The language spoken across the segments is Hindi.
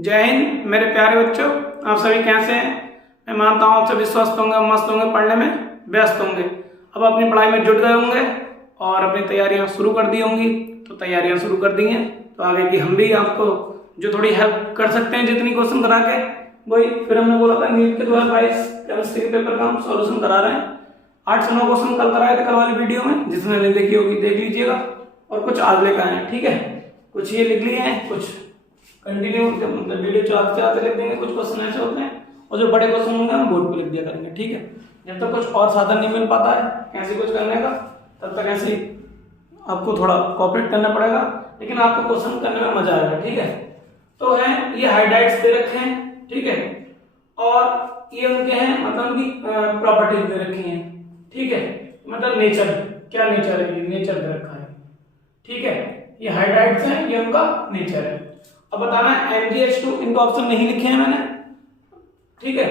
जय हिंद मेरे प्यारे बच्चों, आप सभी कैसे हैं। मैं मानता हूँ आप सभी स्वस्थ होंगे, मस्त होंगे, पढ़ने में व्यस्त होंगे। अब अपनी पढ़ाई में जुट गए होंगे और अपनी तैयारियां शुरू कर दी होंगी। तो तैयारियां शुरू कर दी हैं तो आगे की हम भी आपको जो थोड़ी हेल्प कर सकते हैं, जितनी क्वेश्चन करा के वही फिर हमने बोला था नीट के 2022 केमिस्ट्री के पेपर का हम सॉल्यूशन करा रहे हैं। 8 से 9 क्वेश्चन कल कराए थे कल वाली वीडियो में, जिसने नहीं देखी होगी देख लीजिएगा। और कुछ आज लेकर आए हैं, ठीक है। कुछ ये लिख लिए हैं, कुछ कंटिन्यू मतलब वीडियो चलाते चलाते लिख देंगे। कुछ क्वेश्चन ऐसे होते हैं और जो बड़े क्वेश्चन होंगे हम बोर्ड पे लिख दिया करेंगे, ठीक है। जब तक कुछ और साधन नहीं मिल पाता है कैसे कुछ करने का, तब तक ऐसे आपको थोड़ा कोऑपरेट करना पड़ेगा, लेकिन आपको क्वेश्चन करने में मजा आएगा, ठीक है। तो है ये हाइड्राइट्स दे रखे हैं, ठीक है, और ये उनके हैं मतलब उनकी प्रॉपर्टीज दे रखी हैं, ठीक है। मतलब नेचर, क्या नेचर है, ये नेचर दे रखा है, ठीक है। ये हाइड्राइट्स हैं, ये उनका नेचर है। अब बताना है MgH2, इनका ऑप्शन नहीं लिखे हैं मैंने, ठीक है।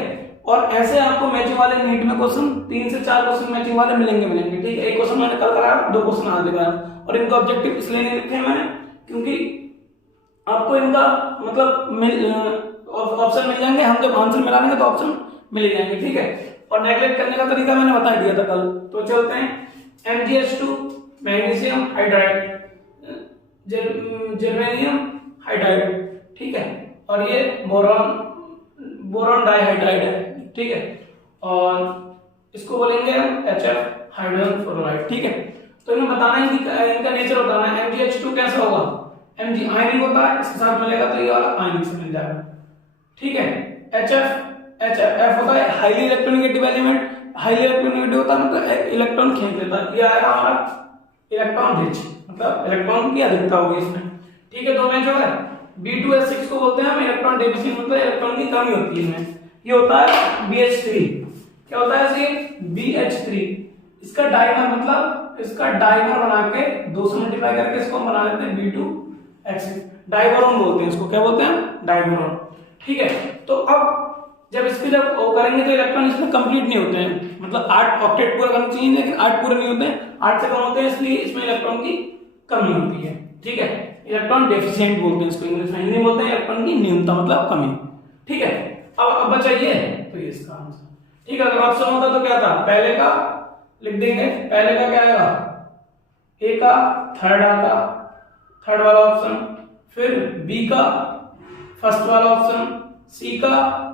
और ऐसे आपको मैचिंग वाले नीट में क्वेश्चन 3 से 4 क्वेश्चन मैचिंग वाले मिलेंगे, ठीक है। एक क्वेश्चन मैंने कल कराया, 2 क्वेश्चन आज दिखाया। और इनका ऑब्जेक्टिव इसलिए नहीं लिखे हैं मैंने क्योंकि आपको इनका मतलब ऑप्शन मिल जाएंगे, हम जब आंसर मिला लेंगे तो ऑप्शन मिल जाएंगे, ठीक है। और नेगलेक्ट करने का तरीका मैंने बता दिया था कल। तो चलते हैं MgH2 magnesium hydride, germanium hydride, ठीक है। और ये बोरॉन डाइहाइड्राइड है, ठीक है। और इसको बोलेंगे हम HF हाइड्रोजन फ्लोराइड, ठीक है। तो इन्हें बताना है कि इनका नेचर बताना है। MgH2 कैसा होगा, Mg आयनिक होता है, इसके साथ मिलेगा तो ये वाला आयनिक से मिल जाएगा, ठीक है। HF होता है highly electronegative element. Highly electronegative होता है मतलब इलेक्ट्रॉन खींच लेता है। ये आएगा हमारा इलेक्ट्रॉन रिच, मतलब इलेक्ट्रॉन की अधिकता होगी इसमें, ठीक है। तो में जो है B2S6 को बोलते हैं हम इलेक्ट्रॉन डेफिशिएंट, मतलब इलेक्ट्रॉन की कमी होती है इसमें। ये होता है BH3, क्या होता है इसके BH3। इसका डाइमर मतलब इसका डाइमर बना के 2 से मल्टीप्लाई करके इसको बना लेते हैं B2H6। डाइबोरोन बोलते हैं इसको, क्या बोलते हैं, डाइबोरोन, ठीक है। तो अब जब इसके जब वो करेंगे तो इलेक्ट्रॉन इसमें कंप्लीट नहीं होते हैं, मतलब 8 ऑक्टेट पूरा करना चाहिए लेकिन 8 पूरे नहीं होते हैं, 8 से कम होते हैं, इसलिए इसमें इलेक्ट्रॉन की कमी होती है, ठीक है। इलेक्ट्रॉन डेफिशिएंट बोलते हैं इसको, इंग्लिश में हिंदी बोलते हैं इलेक्ट्रॉन की न्यूनता मतलब कमी, ठीक है। अब बचा ये तो ये इसका आंसर, ठीक है। अगर ऑप्शन होता तो क्या था, पहले का लिख देंगे, पहले का क्या आएगा, ए का थर्ड आता, थर्ड वाला ऑप्शन, फिर बी का फर्स्ट वाला ऑप्शन, सी का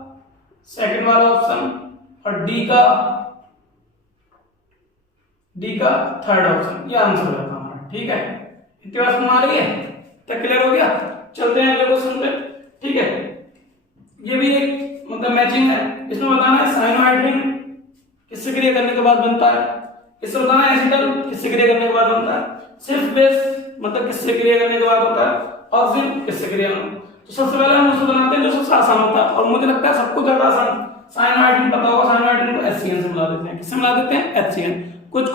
सेकंड वाला ऑप्शन और डी का थर्ड ऑप्शन। ये आंसर होगा हमारा, ठीक है। इतनी बात समझ आ रही है, तो क्लियर हो गया। चलते हैं अगले क्वेश्चन पे, ठीक है। ये भी एक मतलब मैचिंग है। इसमें बताना है साइनोहाइड्रिन किससे क्रिया करने के बाद बनता है। इससे बताना है एसिटल किससे क्रिया करने के बाद बनता है। सिर्फ बेस मतलब किससे क्रिया करने के बाद होता है। ऑक्सीजन किससे क्रिया, तो सबसे पहले हम उसको बनाते हैं जो सबसे आसान होता है, और मुझे लगता है सबको ज्यादा आसान साइनोहाइड्रिन पता होगा। साइनोहाइड्रिन को HCN से मिला देते हैं, किससे मिला देते हैं, HCN। कुछ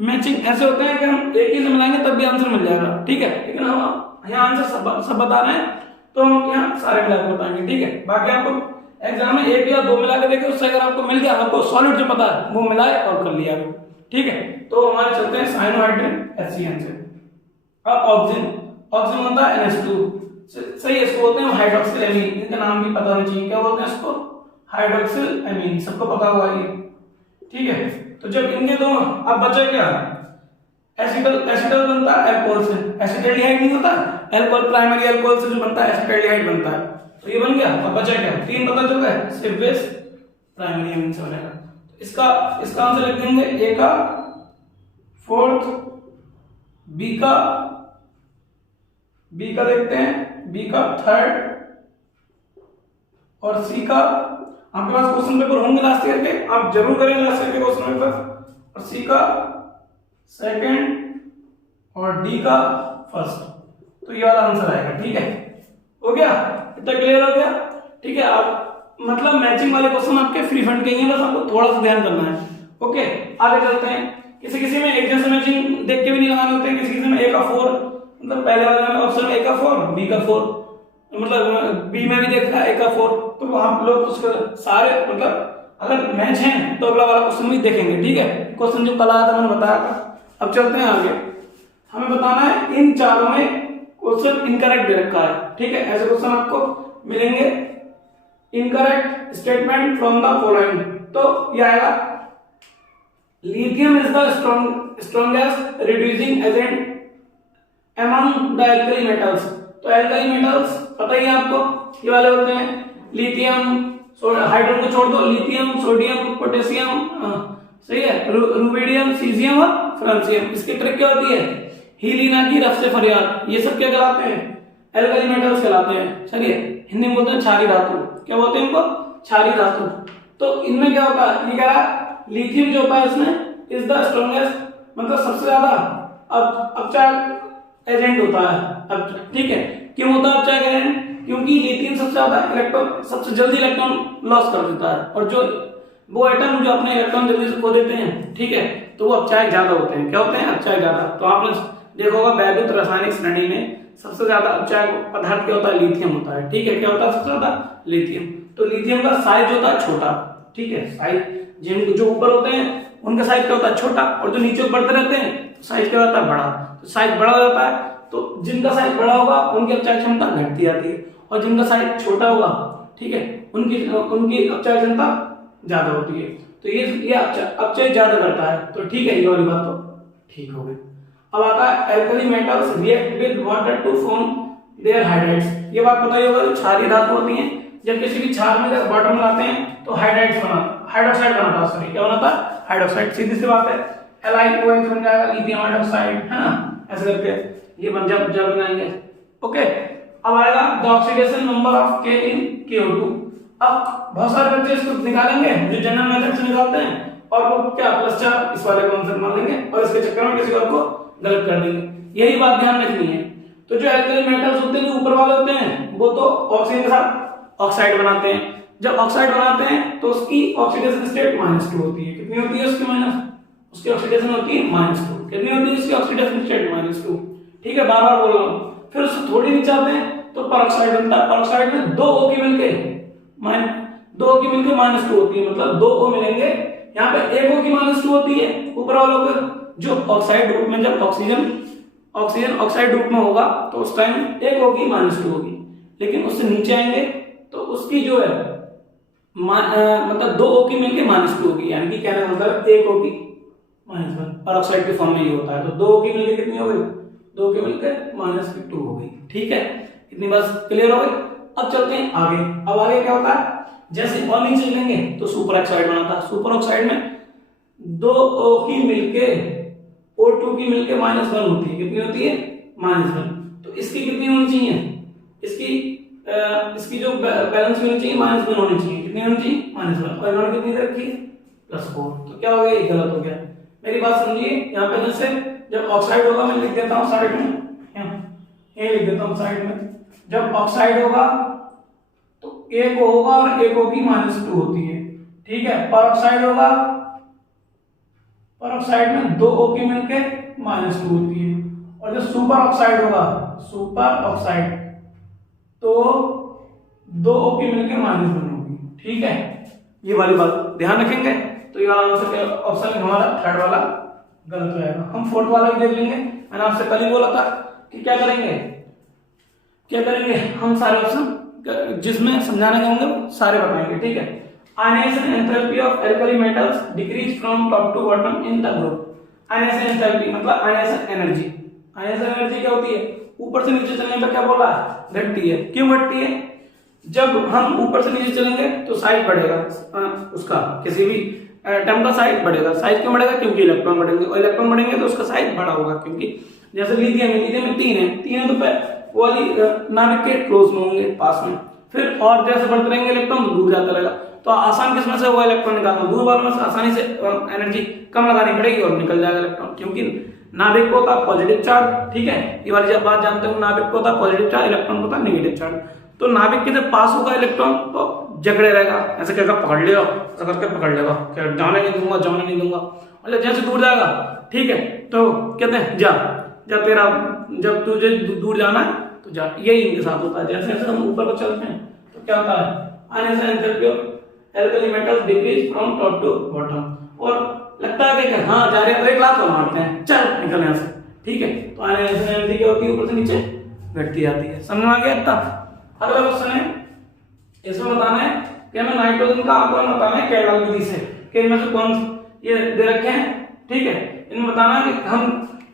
मैचिंग ऐसे होते हैं कि हम एक ही से मिलाएंगे तब भी आंसर मिल जाएगा, ठीक है। लेकिन हम यहाँ आंसर सब बता रहे हैं तो हम यहाँ सारे मिला के बताएंगे, ठीक है। बाकी आपको एग्जाम में 1 या 2 मिला के देखे, उससे अगर आपको मिल गया, आपको सॉलिड जो पता है वो मिलाए और कर लिया, ठीक है। तो हमारे चलते हैं साइनोहाइड्रिन HCN से। अब ऑक्सीजन होता है NH2, सही है। इसको बोलते हैं हाइड्रोक्सिल एमीन, इनका नाम भी पता होना चाहिए, क्या बोलते हैं इसको, हाइड्रोक्सिल एमीन, सबको पता होगा ये, ठीक है। तो जब इनके दो, अब बचा क्या, एसिटल बनता है अल्कोहल से, एसिटाल्डिहाइड नहीं होता, अल्कोहल प्राइमरी अल्कोहल से जो बनता है एसिटाल्डिहाइड बनता है, तो ये बन गया। अब बचा क्या, 3 पता चल गए, सिर्फ बेस प्राइमरी एमीन से बनेगा। इसका आंसर लिख देंगे, ए का फोर्थ, बी का देखते हैं, बी का थर्ड और सी का, आपके पास क्वेश्चन पेपर होंगे लास्ट ईयर के, आप जरूर करें लास्ट ईयर के क्वेश्चन पेपर, और सी का सेकंड और डी का फर्स्ट। तो ये वाला आंसर आएगा, ठीक है। हो गया, इतना क्लियर हो गया, ठीक है। आप मतलब मैचिंग वाले क्वेश्चन आपके फ्री फंड के ही हैं, बस आपको थोड़ा सा ध्यान करना है, ओके। आगे चलते हैं। किसी में एक जैसे मैचिंग देख के भी नहीं लगाने होते हैं, किसी में A का 4, मतलब पहले वाले में ऑप्शन A का 4, B का 4, मतलब B में भी देखा A का 4, तो आप लोग उसके सारे मतलब अगर मैच हैं तो अगला वाला क्वेश्चन भी देखेंगे, ठीक है। क्वेश्चन जो कल आया था मैंने बताया था। अब चलते हैं आगे, हमें बताना है इन चारों में क्वेश्चन इनकरेक्ट दे रखा है, ठीक है। ऐसे क्वेश्चन आपको मिलेंगे incorrect statement from the following. तो ये आएगा lithium is the strongest reducing agent among the alkali metals. तो एल्कली मेटल्स पता ही है आपको, ये वाले होते हैं लिथियम, हाइड्रोजन को छोड़ दो, लिथियम, सोडियम, पोटेशियम, सही है, रुबिडियम, सीजियम और फ्रांसियम। इसकी ट्रिक क्या होती है, हीलिना की रफ से फरियाद, ये सब क्या कहलाते हैं, एल्कली मेटल्स कहलाते हैं। चलिए हिंदी में बोलते हैं क्षारीय धातु, क्या बोलते हैं इनको, क्षारीय धातु। तो इनमें क्या होता है, ये कह रहा लिथियम जो होता है इसमें इज द स्ट्रॉन्गेस्ट, मतलब सबसे ज्यादा अपचायक एजेंट होता है। अब ठीक है, क्यों होता है अपचायक एजेंट, क्योंकि लिथियम सबसे ज्यादा इलेक्ट्रॉन, सबसे जल्दी इलेक्ट्रॉन लॉस कर देता है, और जो वो एटम जो अपने इलेक्ट्रॉन जल्दी से खो देते हैं, ठीक है, तो वो अपचायक ज्यादा होते हैं। क्या होते हैं, अपचायक ज्यादा। तो आपने देखा होगा वैद्युत रासायनिक श्रेणी में सबसे ज्यादा अपचायक पदार्थ क्या होता है, लिथियम होता है। ठीक है, क्या होता है सबसे ज्यादा, लिथियम। तो लिथियम का साइज होता है छोटा, ठीक है, साइज जिन जो ऊपर होते हैं उनका साइज क्या होता है, छोटा, और जो नीचे बढ़ते रहते हैं तो साइज क्या होता है, बड़ा। तो साइज बड़ा हो जाता है, तो जिनका साइज बड़ा होगा उनकी अपचायक क्षमता घटती जाती है, और जिनका साइज छोटा होगा, ठीक है, उनकी अपचायक क्षमता ज्यादा होती है। तो ये अपचय ज्यादा करता है। तो ठीक है, ये वाली बात तो ठीक हो गई। अब आता है alkali metals react with water to form their hydrides. ये बात बताइए होगा, क्षारीय धातु होती है, जब किसी भी क्षार में जब वाटर मिलाते हैं तो हाइड्राइड्स हाइड्रोक्साइड बनाता है, सॉरी क्या बनाता है, हाइड्रोक्साइड। सीधी सी बात है, LiOH बन जाएगा, लिथियम हाइड्रोक्साइड, है ना, ऐसे करके ये बन जब बनाएंगे। ओके, अब आएगा the oxidation number of K in CO2। अब बहुत सारे बच्चे इसको निकालेंगे जो जनरल मेथड से निकालते हैं, और वो क्या +4 इस वाले को आंसर मान लेंगे, और इसके चक्कर में किसी और को गलत कर देंगे। यही बात ध्यान रखनी है। तो जो एल्कली मेटल्स होते हैं, जो ऊपर वाले होते हैं, वो तो ऑक्सीजन के साथ ऑक्साइड बनाते हैं। जब ऑक्साइड बनाते हैं तो उसकी ऑक्सीडेशन स्टेट -2 होती है। कितनी होती है उसकी उसकी ऑक्सीडेशन होती है -2। कितनी होती है उसकी ऑक्सीडेशन स्टेट, -2। ठीक है, बार बार बोल रहा हूँ। फिर उससे थोड़ी नीचे आते हैं तो पेरोक्साइड बनता है। पेरोक्साइड में 2 O की मिलके -2 होती है, मतलब 2 O मिलेंगे। यहाँ पे 1 O की -2 होती है ऊपर वालों पर। जो ऑक्साइड ग्रुप में, जब ऑक्सीजन ऑक्साइड ग्रुप में होगा तो उस टाइम 1 O की -2 होगी, लेकिन उससे नीचे आएंगे तो उसकी जो है मतलब 2 O की मिलके -2 होगी, यानी कि कहने का मतलब 1 O की -1 पेरोक्साइड के फॉर्म में ही होता है। तो 2 O की मिलके कितनी हो गई, 2 की मिलकर -2 हो गई। ठीक है, इतनी बात क्लियर हो गई। अब चलते हैं आगे। अब आगे क्या होता है, जैसे और नीचे चलेंगे तो सुपर ऑक्साइड बनाता है। सुपर ऑक्साइड में 2 O की मिलके O2 की मिलके -1 होती है। कितनी होती है, -1। तो इसकी कितनी होनी चाहिए, इसकी जो बैलेंस होनी चाहिए -1 होनी चाहिए। कितनी होनी चाहिए, -1। और इन्होंने कितनी दे रखी है, +4। तो क्या हो गया, ये गलत हो गया। मेरी बात समझिए, यहाँ पे जैसे जब ऑक्साइड होगा, मैं लिख देता हूँ साइड में, ये लिख देता हूँ साइड में। जब ऑक्साइड होगा तो 1 O होगा और 1 O की -2 होती है। ठीक है, पेरोक्साइड होगा, पेरोक्साइड में 2 O की मिलके -2 होती है। और जो सुपर ऑक्साइड होगा, सुपर ऑक्साइड, तो 2 O की मिलके -1 होगी। ठीक है, ये वाली बात ध्यान रखेंगे। तो ये वाला आंसर ऑप्शन हमारा थर्ड वाला गलत हो जाएगा। हम फोर्थ वाला भी देख लेंगे। मैंने आपसे कल ही बोला था कि क्या करेंगे, हम सारे ऑप्शन जिसमें समझाने के होंगे सारे बताएंगे। ठीक है, ionization enthalpy of alkali metals decrease from top to bottom in the group. Ionization enthalpy मतलब आयनाइजेशन एनर्जी। आयनाइजेशन एनर्जी क्या होती है, ऊपर से नीचे चलने पर क्या बोला, घटती है। क्यों घटती है, जब हम ऊपर से नीचे चलेंगे तो साइज बढ़ेगा, उसका किसी भी एटम का साइज बढ़ेगा। साइज क्यों बढ़ेगा, क्योंकि इलेक्ट्रॉन बढ़ेंगे, और इलेक्ट्रॉन बढ़ेंगे तो उसका साइज बड़ा होगा। क्योंकि जैसे लिथियम में 3 है तो वाली नाभिक के क्लोज में होंगे, पास में। फिर और जैसे बढ़ते रहेंगे इलेक्ट्रॉन तो दूर जाता रहेगा। तो आसान किसमें से होगा, इलेक्ट्रॉन निकालना। दूर वालों में से आसानी से एनर्जी कम लगानी पड़ेगी और निकल जाएगा इलेक्ट्रॉन, क्योंकि नाभिक को होता पॉजिटिव चार्ज। ठीक है, ये वाली जब बात जानते हो, नाभिक को होता पॉजिटिव चार्ज, इलेक्ट्रॉन को होता नेगेटिव चार्ज। तो नाभिक के जब पास होगा इलेक्ट्रॉन तो जकड़े रहेगा, ऐसे करके पकड़ लेगा, ऐसा करके पकड़ लेगा, जाने नहीं दूंगा। और जैसे दूर जाएगा, ठीक है, तो कहते हैं जा तेरा, जब तुझे दूर जाना है तो जा। यही इनके साथ होता है। जैसे जैसे हम ऊपर को चलते हैं तो क्या होता है, ionization enthalpy of alkali metals decrease from top to bottom. और लगता है कि हाँ जा रहे हैं तो एक लात मारते हैं, चल निकल यहाँ से। ठीक है, तो आयनाइजेशन एनर्जी क्या होती है, ऊपर से नीचे घटती जाती है। समझ में आ गया इतना। अगला क्वेश्चन है इसमें बताना है कि हमें नाइट्रोजन का आंकलन बताना है कैरलाल विधि से, कि इनमें से कौन ये दे रखे हैं, ठीक है, इनमें बताना है कि हम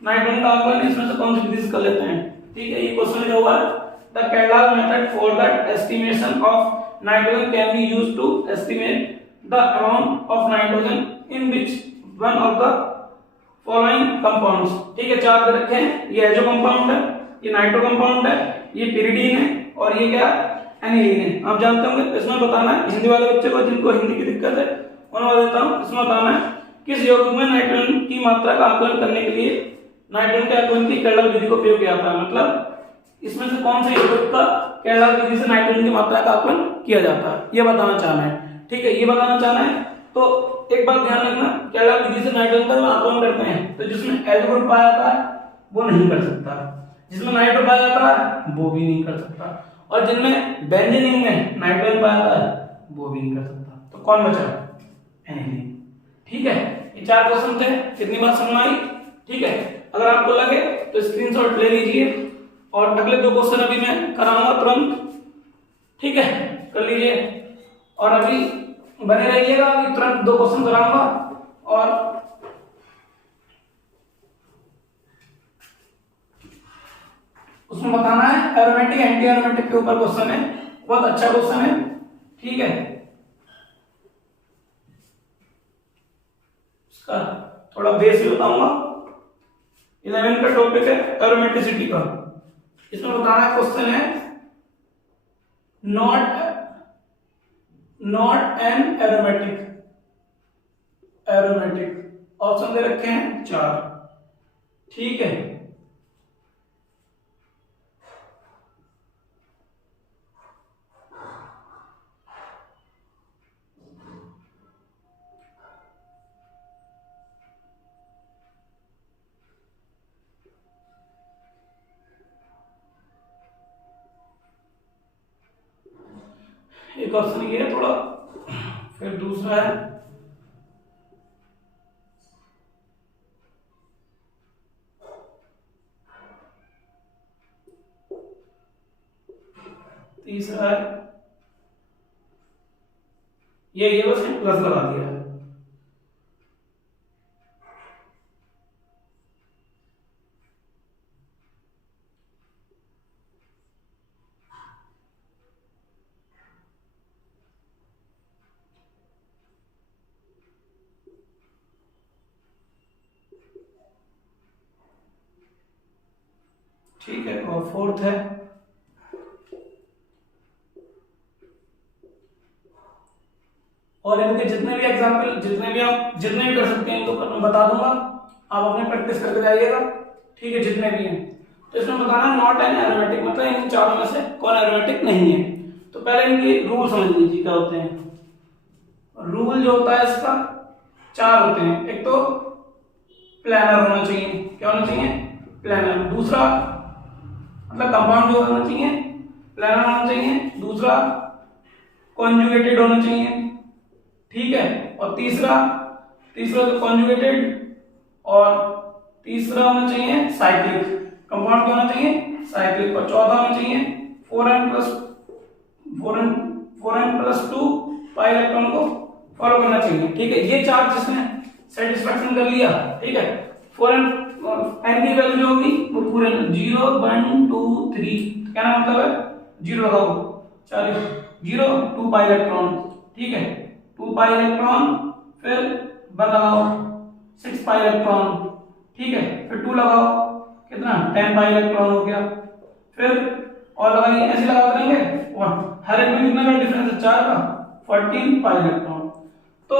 नाइट्रोजन का आंकलन इसमें से कौन सी विधि से कर लेते हैं, ठीक है। ये क्वेश्चन जो हुआ द कैरलाल method for the estimation of nitrogen can be used to estimate the amount of nitrogen in which one of the following compounds, ठीक है, चार दे रखे हैं, ये एजो कंपाउंड है, ये नाइट्रो कंपाउंड है, ये पिरिडीन है और ये क्या एनिलीन है। आप जानते होंगे। इसमें बताना है हिंदी वाले बच्चे को जिनको हिंदी की दिक्कत है उन्हें बता देता हूं। इसमें बताना है किस यौगिक में नाइट्रोजन की मात्रा का आकलन करने के लिए नाइट्रोजन के आकलन की कैरलाल विधि का उपयोग किया जाता है, मतलब इसमें से कौन से यौगिक का कैरलाल विधि से नाइट्रोजन की मात्रा का आकलन किया जाता है, ये बताना चाहना है, ठीक है, ये बताना चाहना है। तो एक बात ध्यान रखना, कैरलाल विधि से नाइट्रोजन का आकलन करते हैं तो जिसमें एजो ग्रुप पाया जाता है वो नहीं कर सकता, जिसमें नाइट्रो पाया जाता है वो भी नहीं कर सकता, और जिनमें बेंजीन में नाइट्रोजन पाया जाता है वो भी नहीं कर सकता। तो कौन बचा? एनिलीन, ठीक है। ये चार क्वेश्चन थे, कितनी बात समझ आई, ठीक है। अगर आपको लगे तो स्क्रीनशॉट ले लीजिए और अगले दो क्वेश्चन अभी मैं कराऊंगा तुरंत, ठीक है, कर लीजिए और अभी बने रहिएगा, अभी तुरंत दो क्वेश्चन कराऊंगा। और उसमें बताना है एरोमेटिक एंटी एरोमेटिक के ऊपर क्वेश्चन है, बहुत अच्छा क्वेश्चन है, ठीक है। इसका थोड़ा बेस भी बताऊंगा। 11 का टॉपिक है एरोमेटिसिटी का। इसमें बताना है क्वेश्चन है नॉट एन एरोमेटिक ऑप्शन दे रखे हैं 4, ठीक है। एक ऑप्शन ये है थोड़ा, फिर दूसरा है तीसरा है ये बस प्लस लगा दिया है, ठीक है। और फोर्थ है और इनके जितने भी एग्जाम्पल जितने भी कर सकते हैं इनको मैं बता दूंगा, आप अपने प्रैक्टिस करके जाइएगा, ठीक है, जितने भी हैं। तो इसमें बताना नॉट एन एरोमेटिक, मतलब इन चारों में से कौन एरोमेटिक नहीं है। तो पहले इनकी रूल समझ लीजिए क्या होते हैं। रूल जो होता है इसका 4 होते हैं। एक तो प्लानर होना चाहिए, क्या होना चाहिए? प्लानर। दूसरा मतलब कंपाउंड जो होना चाहिए प्लानर होना चाहिए। दूसरा कॉन्जुगेटेड होना चाहिए, ठीक है। और तीसरा तो कॉन्जुगेटेड, और तीसरा होना चाहिए साइक्लिक। कंपाउंड क्या होना चाहिए? साइक्लिक। और चौथा होना चाहिए 4n+2 पाई इलेक्ट्रॉन को फॉलो करना चाहिए, ठीक है। ये 4 जिसने सेटिस्फैक्शन कर लिया, ठीक है। 4n n की वैल्यू जो होगी वो पूरे 0 1 2 3, क्या मतलब है 0 लगाओ 4 0 2 पाई इलेक्ट्रॉन, ठीक है। 2 पाई इलेक्ट्रॉन, फिर 1 लगाओ 6 पाई इलेक्ट्रॉन, ठीक है। फिर 2 लगाओ कितना 10 पाई इलेक्ट्रॉन हो गया। फिर और लगाइए, ऐसे लगाते रहेंगे और हर एक में कितना का डिफरेंस है 4 का 14 पाई इलेक्ट्रॉन। तो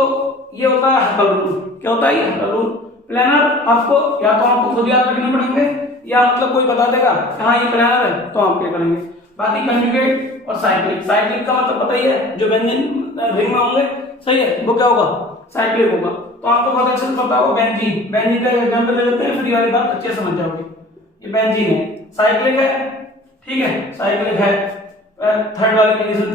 ये होता है हकल रूल। क्या होता है ये हकल रूल? प्लानर आपको या तो आपको खुद याद रखने पड़ेंगे या मतलब कोई बता देगा हाँ ये प्लानर है तो आप क्या करेंगे। बाकी कंजुगेट और साइक्लिक, साइक्लिक का मतलब पता ही है, जो बेंजीन रिंग में होंगे, सही है, वो क्या होगा साइक्लिक होगा। तो आपको बहुत अच्छे से पता होगा बेंजीन, बेंजीन का एग्जांपल ले लेते हैं, फिर ये वाली बात अच्छे से समझ जाओगे। ये बेंजीन है, साइक्लिक है, ठीक है, साइक्लिक है, थर्ड वाली कंडीशन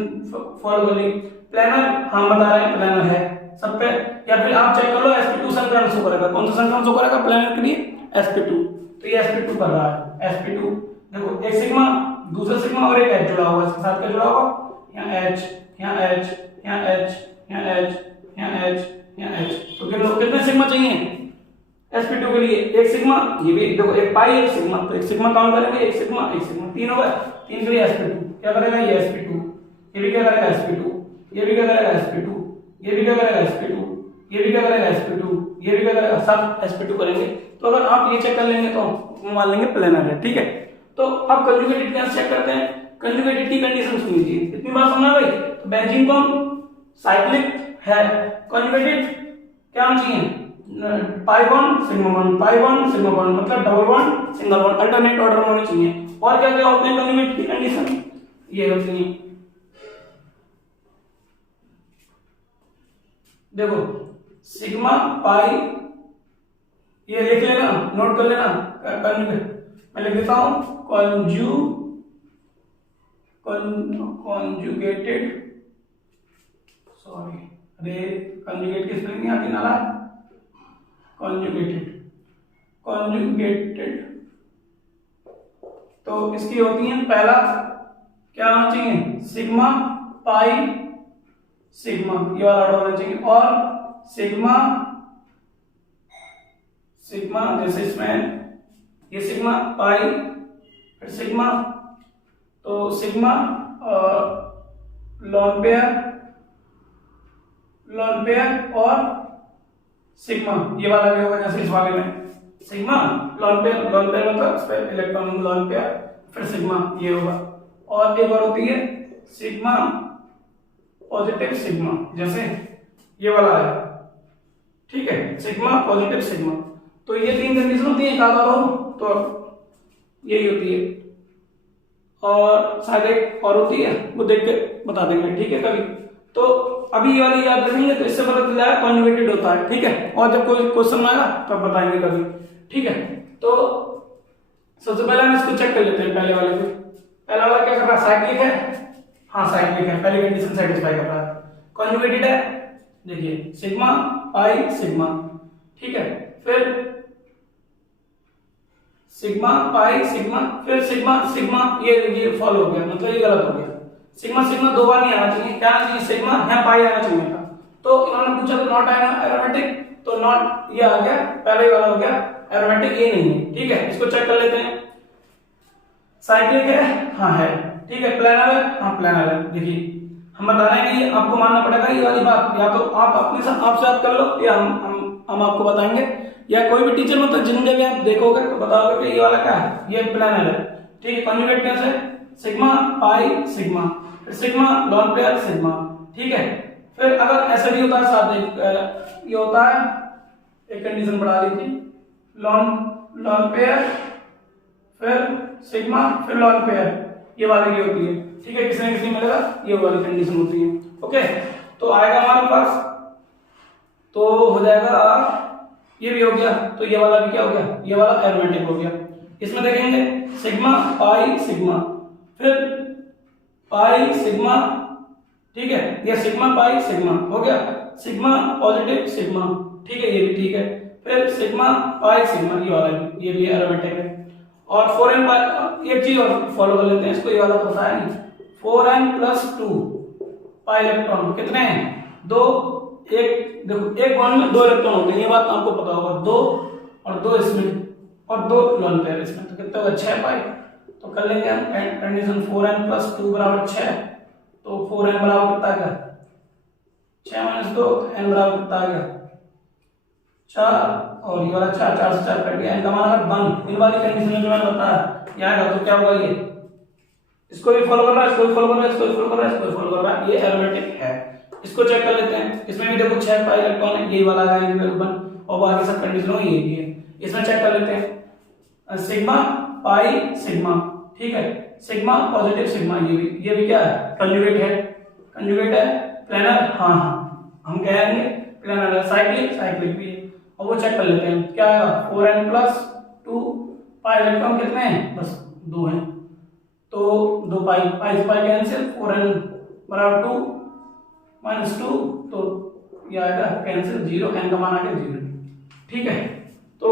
फॉलो वाली। प्लानर हम बता रहे हैं प्लानर है सब पे, या फिर आप चेक कर लो sp2 संकरण शो करेगा। कौन सा संकरण शो करेगा प्लानर के लिए? sp2। तो ये sp2 कर रहा है, sp2 देखो एक सिग्मा, दूसरा सिग्मा और एक H जुड़ा हुआ है, इसके साथ क्या जुड़ा हुआ? यहाँ H, यहाँ H, यहाँ H, यहाँ H, यहाँ H, यहाँ H। तो कितने सिग्मा चाहिए sp2 के लिए? एक सिग्मा, ये भी देखो एक पाई एक सिग्मा, तो एक सिग्मा काउंट करेंगे, एक सिग्मा, तीन हो गए, तीन के लिए sp2 क्या करेगा ये sp2, ये भी क्या करेगा sp2, ये भी क्या करेगा sp2, ये भी क्या करेगा sp2, ये भी क्या करेगा sp2, ये भी क्या करेगा, सब sp2 करेंगे। तो अगर आप ये चेक कर लेंगे तो मान लेंगे प्लेनर है, ठीक है। तो अब कंजुगेटेड कैसे चेक करते हैं? कंजुगेटेड की कंडीशन सुनिए, इतनी बात समझना भाई। तो बेंजीन कौन साइक्लिक है, कंजुगेटेड क्या होना चाहिए? Pi bond sigma bond, pi bond sigma bond, मतलब double bond single bond, alternate order में होनी चाहिए। और क्या क्या होते हैं कंजुगेटेड की कंडीशन? ये होती है, देखो सिग्मा पाई, ये लिख लेना, नोट कर लेना कंजुगेट। मैं लिख देता हूं कंजुगेटेड, सॉरी अरे कंजुगेट की स्पेलिंग नहीं आती नाला, कंजुगेटेड तो इसकी होती है, पहला क्या होना चाहिए? सिग्मा पाई सिग्मा, ये वाला ऑर्डर होना चाहिए। और सिग्मा जैसे इसमें ये सिग्मा पाई फिर सिग्मा, तो सिग्मा लॉन पेयर और सिग्मा, ये वाला भी होगा जैसे इस वाले में सिग्मा लॉन पेयर मतलब इस पर इलेक्ट्रॉन लॉन पेयर, फिर सिग्मा ये होगा। और एक और होती है सिग्मा पॉजिटिव सिग्मा, जैसे ये वाला है, ठीक है, सिग्मा पॉजिटिव सिग्मा। तो ये तीन कंडीशन होती है, एक हो तो यही होती है। और शायद एक और होती है, वो देख के बता देंगे, ठीक है कभी। तो अभी ये वाली याद रखेंगे, तो इससे पता चला है कॉन्जुगेटेड होता है, ठीक है। और जब कोई क्वेश्चन आएगा तब बताएंगे कभी, ठीक है। तो सबसे पहले हम इसको चेक कर लेते हैं, पहले वाले को। पहला वाला क्या कर रहा है? साइक्लिक है, हाँ साइक्लिक है, पहली कंडीशन सेटिस्फाई कर रहा है। कॉन्जुगेटेड है, देखिए सिग्मा पाई सिग्मा, ठीक है। फिर सिग्मा पाई सिग्मा, फिर सिग्मा सिग्मा, ये फॉलो हो गया, मतलब ये गलत हो गया। सिग्मा दो बार नहीं आना चाहिए, क्या आना चाहिए? सिग्मा यहाँ पाई आना चाहिए था। तो इन्होंने पूछा तो नॉट एरोमेटिक, तो नॉट ये आ गया, पहले वाला हो गया, एरोमेटिक ये नहीं है, ठीक है। इसको चेक कर लेते हैं। साइक्लिक है, हाँ है, ठीक है। प्लेनर है, हाँ प्लेनर है। देखिए हम बता रहे हैं कि आपको मानना पड़ेगा ये वाली बात, या तो आप अपने साथ आप याद कर लो, या हम आपको बताएंगे, या कोई भी टीचर मतलब जिनके भी आप देखोगे तो बताओगे कि ये वाला क्या है, ये प्लेनर है, ठीक है। कॉन्जुगेट कैसे? Sigma pi sigma, sigma lone pair sigma, ठीक है। फिर अगर ऐसा भी होता है साथ ये होता है, एक कंडीशन बढ़ा लीजिए, लॉन पेयर फिर सिग्मा फिर लॉन पेयर, ये वाली भी होती है, ठीक है। किसी न किसी मिलेगा, ये वाली कंडीशन होती है, ओके। तो आएगा हमारे पास, तो हो जाएगा ये भी हो गया, तो ये वाला भी क्या हो गया? ये वाला एरोमेटिक हो गया। इसमें देखेंगे सिग्मा पाई सिग्मा, फिर पाई सिग्मा, ठीक है, ये सिग्मा पाई सिग्मा हो गया, सिग्मा पॉजिटिव सिग्मा, ठीक है, ये भी ठीक है। फिर सिग्मा पाई सिग्मा, ये वाला भी, ये भी एरोमेटिक है। और 4n पाई, एक चीज और फॉलो कर लेते हैं इसको, ये वाला तो पता है, 4n+2 पाई इलेक्ट्रॉन कितने हैं? दो। एक देखो एक बॉन्ड में 2 इलेक्ट्रॉन होते हैं, ये बात आपको पता होगा, 2 और 2 इसमें और 2 लॉन पेयर इसमें, तो कितना होगा? 6 पाई। तो कर लेंगे हम कंडीशन 4n+2 बराबर 6, तो 4n बराबर कितना आ गया? 6 - 2, n बराबर कितना आ गया? 4, और ये वाला 4 से 4 कट गया, n का मान अगर 1, इन वाली कंडीशन में जो मैंने बताया ये आएगा, तो क्या होगा? ये इसको भी फॉलो कर रहा है, इसको भी फॉलो कर रहा है, इसको भी फॉलो कर रहा है, इसको भी फॉलो कर रहा है, ये एरोमेटिक है। इसको चेक कर लेते हैं, इसमें भी देखो 6 पाई इलेक्ट्रॉन है, ये वाला है इंडिविजुअल, और बाकी सब कंडीशन हो ये भी है। इसमें चेक कर लेते हैं, सिग्मा पाई सिग्मा, ठीक है, सिग्मा पॉजिटिव सिग्मा, ये भी क्या है? कंजुगेट है। प्लेनर, हाँ हम कहेंगे प्लेनर है। साइक्लिक भी है, और वो चेक कर लेते हैं क्या आएगा? 4n+2 पाई इलेक्ट्रॉन कितने हैं? बस 2 हैं, तो 2 पाई से पाई कैंसिल, 4n बराबर 2 - 2, तो ये आएगा कैंसिल, 0, n का मान आ गया 0, ठीक है। तो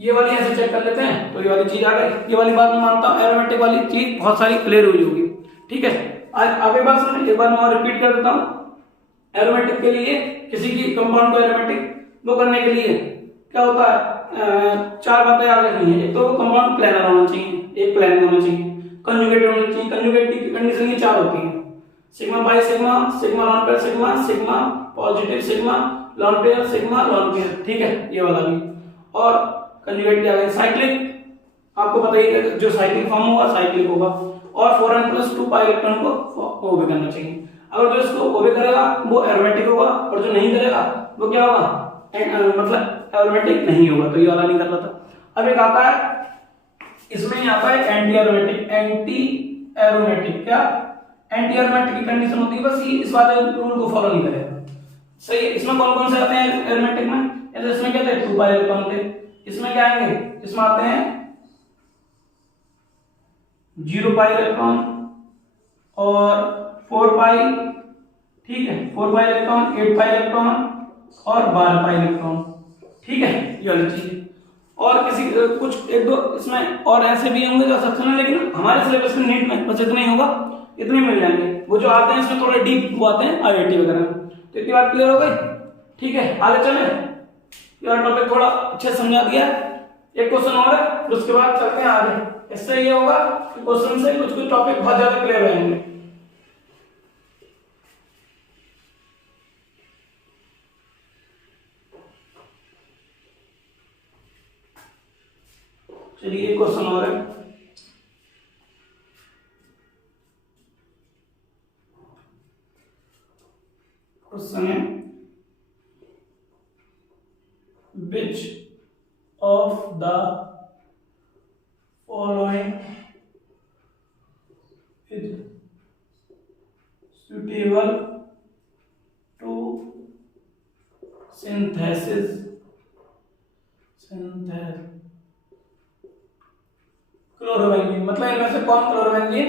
ये वाली ऐसे चेक कर लेते हैं, तो ये वाली चीज आ गई। ये वाली बात मैं मानता हूँ, एरोमेटिक वाली चीज बहुत सारी क्लियर हुई होगी, ठीक है। अब एक बार सुनिए, एक बार मैं और रिपीट कर देता हूँ। एरोमेटिक के लिए किसी की कंपाउंड को एरोमेटिक वो करने के लिए क्या होता है, 4 बातें याद रखनी है। एक तो कंपाउंड प्लेनर होना चाहिए, एक प्लेन होना चाहिए, कंजुगेटेड होना चाहिए। कंजुगेट की कंडीशन ये 4 होती है, sigma by sigma, sigma lone pair sigma, sigma positive sigma lone pair, sigma lone pair, ठीक है, ये वाला भी। और कंजुगेट क्या है, साइक्लिक, आपको पता ही है जो साइक्लिक फॉर्म होगा साइक्लिक होगा। और 4n+2 पाई इलेक्ट्रॉन को ओबे करना चाहिए। अगर जो इसको ओबे करेगा वो एरोमेटिक होगा, और जो नहीं करेगा वो क्या होगा, मतलब एरोमेटिक नहीं होगा। तो ये वाला नहीं कर रहा था। अब एक आता है, इसमें ही आता है एंटी एरोमेटिक। एंटी एरोमेटिक क्या, एंटी एरोमेटिक की कंडीशन होती है बस ये इस वाले रूल को फॉलो नहीं करेगा, सही है। इसमें कौन कौन से आते हैं एरोमेटिक में, इसमें क्या थे 2 पाई इलेक्ट्रॉन थे, इसमें क्या आएंगे, इसमें आते हैं 0 पाई इलेक्ट्रॉन और 4 पाई, ठीक है, 4 पाई इलेक्ट्रॉन, 8 पाई इलेक्ट्रॉन और 12 पाई इलेक्ट्रॉन, ठीक है, ये वाली चीज। और किसी कुछ एक दो इसमें और ऐसे भी होंगे जो एक्सेप्शन है, लेकिन हमारे सिलेबस में नीट में बस इतना ही होगा, इतने मिल जाएंगे। वो जो आते हैं इसमें थोड़े डीप वो आते हैं आईआईटी वगैरह में। तो इतनी बात क्लियर हो गई, ठीक है, आगे चले। यार टॉपिक थोड़ा अच्छे से समझा दिया, एक क्वेश्चन और है फिर उसके बाद चलते हैं आगे। इससे ये होगा कि क्वेश्चन से कुछ कुछ टॉपिक बहुत ज्यादा क्लियर हो जाएंगे। चलिए एक क्वेश्चन और है, क्वेश्चन है which of the following is suitable to synthesis chlorobenzene, मतलब इनमें से कौन क्लोरोबेंजीन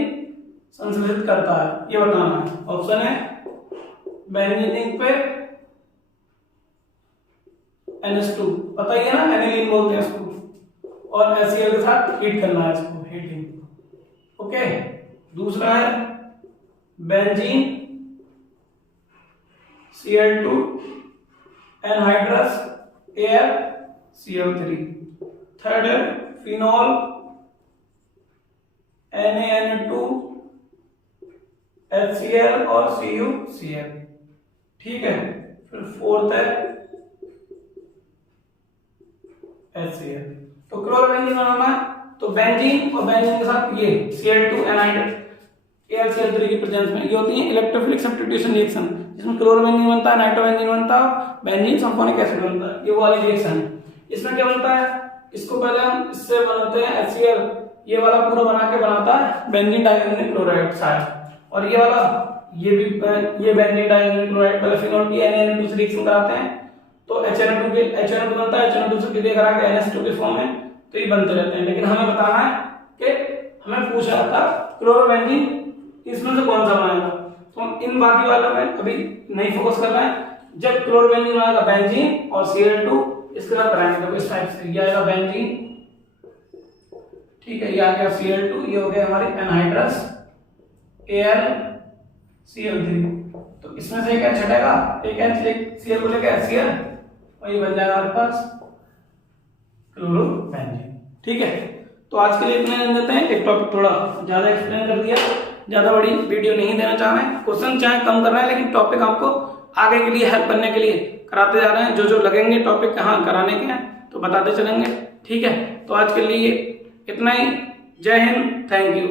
संश्लेषित करता है ये बताना है। ऑप्शन है बेंजीन पे NH2, पता ही है ना, एनिलीन बोलते हैं इसको, और HCl के साथ हीट करना है इसको, हीटिंग, ओके। दूसरा है benzene Cl2 anhydrous AlCl3। Third है फिनॉल NaN2 HCl और CuCl, ठीक है। फिर फोर्थ है HCl। तो क्लोरोबेंजीन बनाना है तो बेंजीन और बेंजीन के साथ ये Cl2 एनाइड AlCl3 की प्रेजेंस में ये होती है इलेक्ट्रोफिलिक सब्स्टिट्यूशन रिएक्शन, जिसमें क्लोरोबेंजीन बनता है, नाइट्रोबेंजीन बनता है, बेंजीन सल्फोनिक एसिड बनता है, ये वाली रिएक्शन है। इसमें क्या बनता है, इसको पहले हम इससे बनाते हैं HCl, ये वाला पूरा बना के बनाता है बेंजीन डाइऑक्सिन क्लोराइड शायद, और ये वाला ये भी ये बेंजीन डाइऑक्सिन क्लोराइड पहले फिनॉल की NaN2 से रिएक्शन कराते हैं तो HNO2 के HNO2 बनता है, HNO2 से क्रिया करा के NH2 के फॉर्म में, तो ये बनते रहते हैं। लेकिन हमें बताना है कि हमें पूछा था क्लोरोबेंजीन इसमें से कौन सा बनाएगा, तो हम इन बाकी वालों में अभी नहीं फोकस कर रहे हैं। जब क्लोरोबेंजीन आएगा बेंजीन और Cl2 इसके साथ बनाएंगे तो इस टाइप से ये आएगा बेंजीन, ठीक है, ये आ गया Cl2, ये हो गया हमारी एनहाइड्रस AlCl3। तो इसमें से क्या छटेगा, एक H एक Cl को लेकर HCl और ये बन जाएगा हमारे पास क्लोरोबेंजीन, ठीक है। तो आज के लिए इतना जान देते हैं, एक टॉपिक थोड़ा ज्यादा एक्सप्लेन कर दिया, ज्यादा बड़ी वीडियो नहीं देना चाह रहे हैं, क्वेश्चन चाहे कम कर रहे हैं लेकिन टॉपिक आपको आगे के लिए हेल्प करने के लिए कराते जा रहे हैं। जो जो लगेंगे टॉपिक कहाँ कराने के हैं तो बताते चलेंगे, ठीक है। तो आज के लिए इतना ही, जय हिंद, थैंक यू।